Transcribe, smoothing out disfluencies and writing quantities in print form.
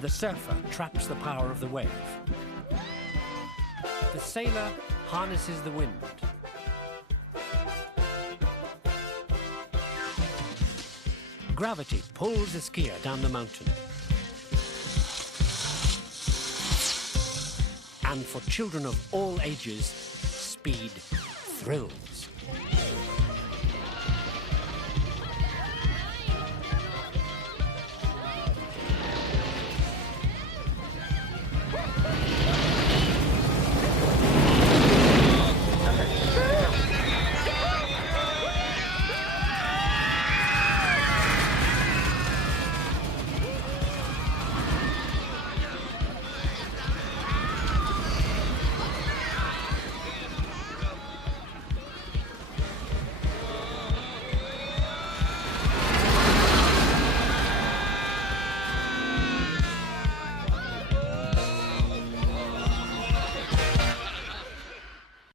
The surfer traps the power of the wave. The sailor harnesses the wind. Gravity pulls the skier down the mountain. And for children of all ages, speed thrills.